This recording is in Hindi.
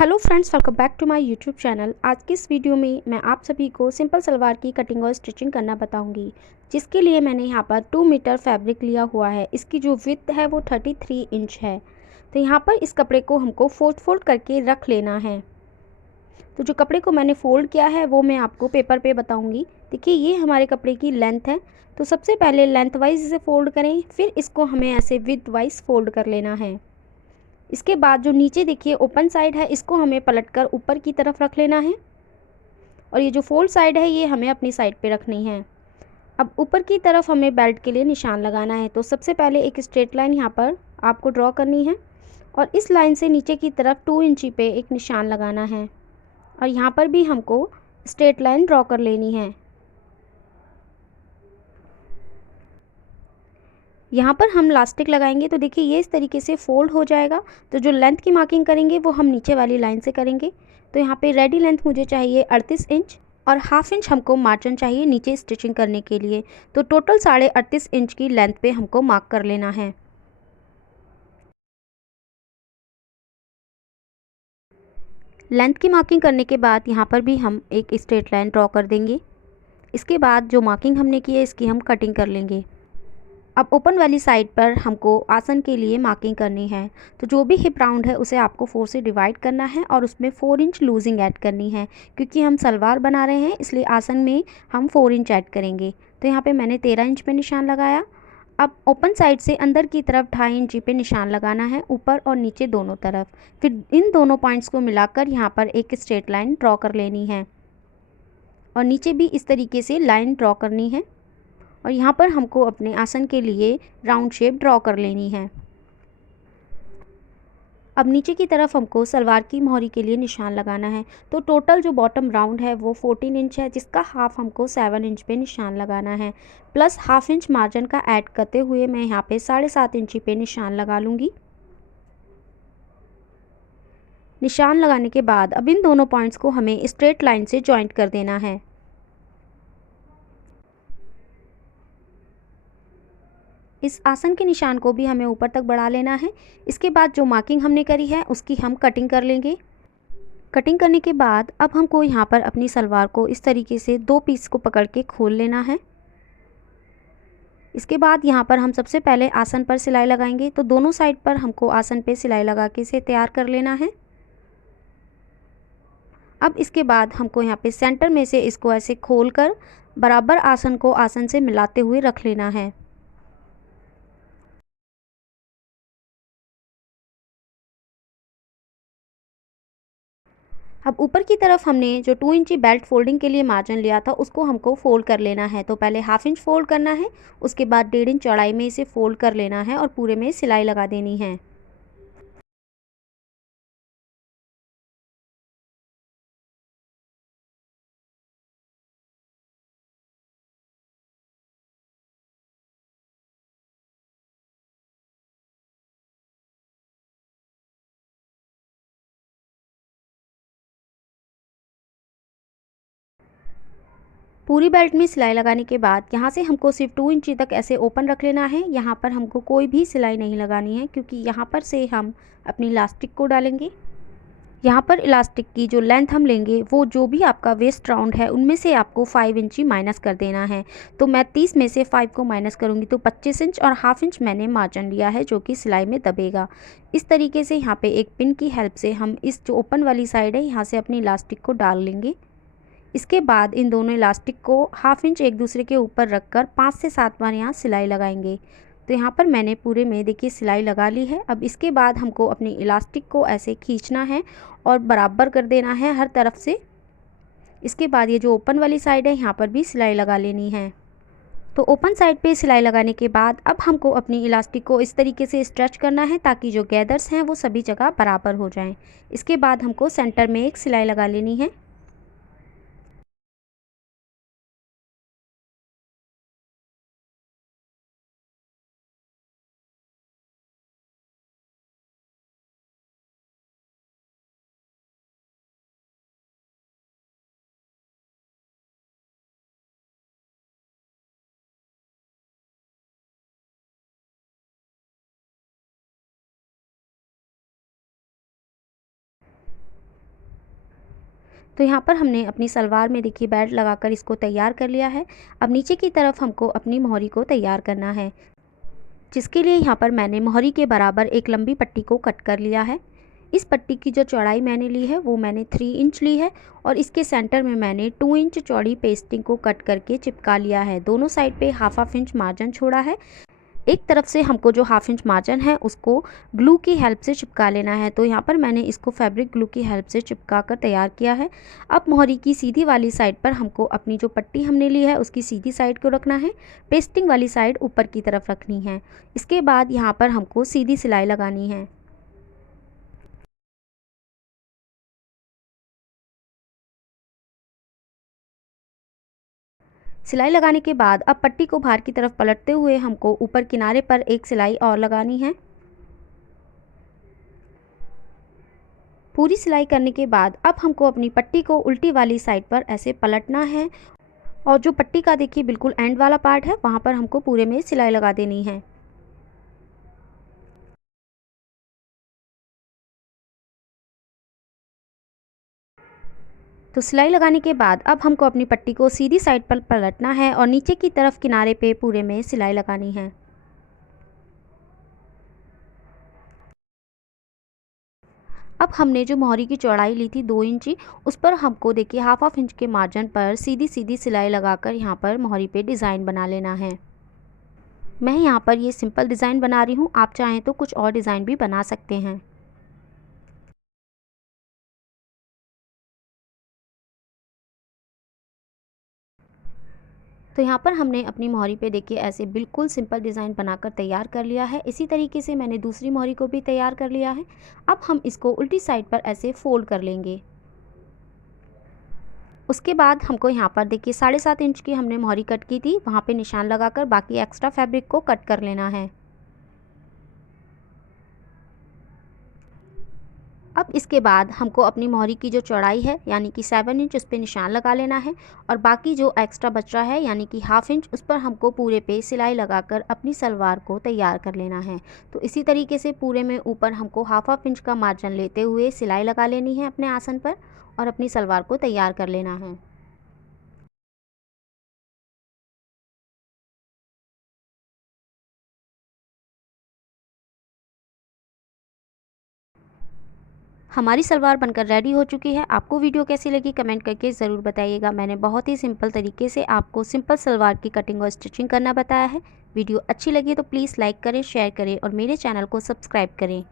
Hello friends, welcome back to my YouTube channel. आज की इस वीडियो में मैं आप सभी को सिंपल सलवार की कटिंग और स्टिचिंग करना बताऊंगी, जिसके लिए मैंने यहाँ पर 2 मीटर फैब्रिक लिया हुआ है। इसकी जो विड्थ है वो 33 इंच है। तो यहाँ पर इस कपड़े को हमको फोल्ड करके रख लेना है। तो जो कपड़े को मैंने फ़ोल्ड किया है वो मैं आपको पेपर पे बताऊँगी। देखिए, ये हमारे कपड़े की लेंथ है। तो सबसे पहले लेंथ वाइज इसे फ़ोल्ड करें, फिर इसको हमें ऐसे विड्थ वाइज फ़ोल्ड कर लेना है। इसके बाद जो नीचे देखिए ओपन साइड है, इसको हमें पलटकर ऊपर की तरफ रख लेना है, और ये जो फोल्ड साइड है ये हमें अपनी साइड पे रखनी है। अब ऊपर की तरफ हमें बेल्ट के लिए निशान लगाना है। तो सबसे पहले एक स्ट्रेट लाइन यहाँ पर आपको ड्रॉ करनी है, और इस लाइन से नीचे की तरफ 2 इंची पे एक निशान लगाना है, और यहाँ पर भी हमको स्ट्रेट लाइन ड्रॉ कर लेनी है। यहाँ पर हम लास्टिक लगाएंगे, तो देखिए ये इस तरीके से फोल्ड हो जाएगा। तो जो लेंथ की मार्किंग करेंगे वो हम नीचे वाली लाइन से करेंगे। तो यहाँ पे रेडी लेंथ मुझे चाहिए 38 इंच, और हाफ इंच हमको मार्जिन चाहिए नीचे स्टिचिंग करने के लिए। तो टोटल 38.5 इंच की लेंथ पे हमको मार्क कर लेना है। लेंथ की मार्किंग करने के बाद यहाँ पर भी हम एक स्ट्रेट लाइन ड्रॉ कर देंगे। इसके बाद जो मार्किंग हमने की है इसकी हम कटिंग कर लेंगे। अब ओपन वाली साइड पर हमको आसन के लिए मार्किंग करनी है। तो जो भी हिप राउंड है उसे आपको 4 से डिवाइड करना है, और उसमें 4 इंच लूजिंग ऐड करनी है, क्योंकि हम सलवार बना रहे हैं इसलिए आसन में हम 4 इंच ऐड करेंगे। तो यहाँ पे मैंने 13 इंच पे निशान लगाया। अब ओपन साइड से अंदर की तरफ 2.5 इंची पे निशान लगाना है, ऊपर और नीचे दोनों तरफ। फिर इन दोनों पॉइंट्स को मिलाकर यहाँ पर एक स्ट्रेट लाइन ड्रॉ कर लेनी है, और नीचे भी इस तरीके से लाइन ड्रॉ करनी है, और यहाँ पर हमको अपने आसन के लिए राउंड शेप ड्रॉ कर लेनी है। अब नीचे की तरफ हमको सलवार की मोहरी के लिए निशान लगाना है। तो टोटल जो बॉटम राउंड है वो 14 इंच है, जिसका हाफ हमको 7 इंच पे निशान लगाना है, प्लस हाफ इंच मार्जिन का ऐड करते हुए मैं यहाँ पे 7.5 इंची पे निशान लगा लूँगी। निशान लगाने के बाद अब इन दोनों पॉइंट्स को हमें स्ट्रेट लाइन से जॉइंट कर देना है। इस आसन के निशान को भी हमें ऊपर तक बढ़ा लेना है। इसके बाद जो मार्किंग हमने करी है उसकी हम कटिंग कर लेंगे। कटिंग करने के बाद अब हमको यहाँ पर अपनी सलवार को इस तरीके से 2 पीस को पकड़ के खोल लेना है। इसके बाद यहाँ पर हम सबसे पहले आसन पर सिलाई लगाएंगे। तो दोनों साइड पर हमको आसन पे सिलाई लगा के इसे तैयार कर लेना है। अब इसके बाद हमको यहाँ पे सेंटर में से इसको ऐसे खोल कर बराबर आसन को आसन से मिलाते हुए रख लेना है। अब ऊपर की तरफ हमने जो 2 इंची बेल्ट फोल्डिंग के लिए मार्जिन लिया था उसको हमको फोल्ड कर लेना है। तो पहले हाफ इंच फोल्ड करना है, उसके बाद 1.5 इंच चौड़ाई में इसे फोल्ड कर लेना है, और पूरे में सिलाई लगा देनी है। पूरी बेल्ट में सिलाई लगाने के बाद यहाँ से हमको सिर्फ 2 इंची तक ऐसे ओपन रख लेना है। यहाँ पर हमको कोई भी सिलाई नहीं लगानी है, क्योंकि यहाँ पर से हम अपनी इलास्टिक को डालेंगे। यहाँ पर इलास्टिक की जो लेंथ हम लेंगे वो जो भी आपका वेस्ट राउंड है उनमें से आपको 5 इंची माइनस कर देना है। तो मैं 30 में से 5 को माइनस करूँगी, तो 25 इंच और हाफ इंच मैंने मार्जिन लिया है, जो कि सिलाई में दबेगा। इस तरीके से यहाँ पे एक पिन की हेल्प से हम इस जो ओपन वाली साइड है यहाँ से अपनी इलास्टिक को डाल लेंगे। इसके बाद इन दोनों इलास्टिक को हाफ इंच एक दूसरे के ऊपर रखकर 5 से 7 बार यहाँ सिलाई लगाएंगे। तो यहाँ पर मैंने पूरे में देखिए सिलाई लगा ली है। अब इसके बाद हमको अपनी इलास्टिक को ऐसे खींचना है और बराबर कर देना है हर तरफ से। इसके बाद ये जो ओपन वाली साइड है यहाँ पर भी सिलाई लगा लेनी है। तो ओपन साइड पे सिलाई लगाने के बाद अब हमको अपनी इलास्टिक को इस तरीके से स्ट्रेच करना है, ताकि जो गैदर्स हैं वो सभी जगह बराबर हो जाएं। इसके बाद हमको सेंटर में एक सिलाई लगा लेनी है। तो यहाँ पर हमने अपनी सलवार में देखिए बेल्ट लगाकर इसको तैयार कर लिया है। अब नीचे की तरफ हमको अपनी मोहरी को तैयार करना है, जिसके लिए यहाँ पर मैंने मोहरी के बराबर एक लंबी पट्टी को कट कर लिया है। इस पट्टी की जो चौड़ाई मैंने ली है वो मैंने 3 इंच ली है और इसके सेंटर में मैंने 2 इंच चौड़ी पेस्टिंग को कट करके चिपका लिया है। दोनों साइड पे हाफ इंच मार्जिन छोड़ा है। एक तरफ से हमको जो हाफ इंच मार्जिन है उसको ग्लू की हेल्प से चिपका लेना है। तो यहाँ पर मैंने इसको फैब्रिक ग्लू की हेल्प से चिपका कर तैयार किया है। अब मोहरी की सीधी वाली साइड पर हमको अपनी जो पट्टी हमने ली है उसकी सीधी साइड को रखना है, पेस्टिंग वाली साइड ऊपर की तरफ रखनी है। इसके बाद यहाँ पर हमको सीधी सिलाई लगानी है। सिलाई लगाने के बाद अब पट्टी को बाहर की तरफ पलटते हुए हमको ऊपर किनारे पर एक सिलाई और लगानी है। पूरी सिलाई करने के बाद अब हमको अपनी पट्टी को उल्टी वाली साइड पर ऐसे पलटना है और जो पट्टी का देखिए बिल्कुल एंड वाला पार्ट है वहाँ पर हमको पूरे में सिलाई लगा देनी है। तो सिलाई लगाने के बाद अब हमको अपनी पट्टी को सीधी साइड पर पलटना है और नीचे की तरफ किनारे पे पूरे में सिलाई लगानी है। अब हमने जो मोहरी की चौड़ाई ली थी 2 इंची, उस पर हमको देखिए हाफ इंच के मार्जिन पर सीधी सीधी सिलाई लगाकर यहाँ पर मोहरी पे डिज़ाइन बना लेना है। मैं यहाँ पर ये सिंपल डिज़ाइन बना रही हूँ, आप चाहें तो कुछ और डिज़ाइन भी बना सकते हैं। तो यहाँ पर हमने अपनी मोहरी पे देखिए ऐसे बिल्कुल सिंपल डिज़ाइन बनाकर तैयार कर लिया है। इसी तरीके से मैंने दूसरी मोहरी को भी तैयार कर लिया है। अब हम इसको उल्टी साइड पर ऐसे फोल्ड कर लेंगे। उसके बाद हमको यहाँ पर देखिए 7.5 इंच की हमने मोहरी कट की थी, वहाँ पे निशान लगाकर बाकी एक्स्ट्रा फैब्रिक को कट कर लेना है। अब इसके बाद हमको अपनी मोहरी की जो चौड़ाई है यानी कि 7 इंच उस पर निशान लगा लेना है और बाकी जो एक्स्ट्रा बचा है यानी कि हाफ इंच उस पर हमको पूरे पे सिलाई लगाकर अपनी सलवार को तैयार कर लेना है। तो इसी तरीके से पूरे में ऊपर हमको हाफ इंच का मार्जिन लेते हुए सिलाई लगा लेनी है अपने आसन पर और अपनी सलवार को तैयार कर लेना है। हमारी सलवार बनकर रेडी हो चुकी है। आपको वीडियो कैसी लगी कमेंट करके ज़रूर बताइएगा। मैंने बहुत ही सिंपल तरीके से आपको सिंपल सलवार की कटिंग और स्टिचिंग करना बताया है। वीडियो अच्छी लगी तो प्लीज़ लाइक करें, शेयर करें और मेरे चैनल को सब्सक्राइब करें।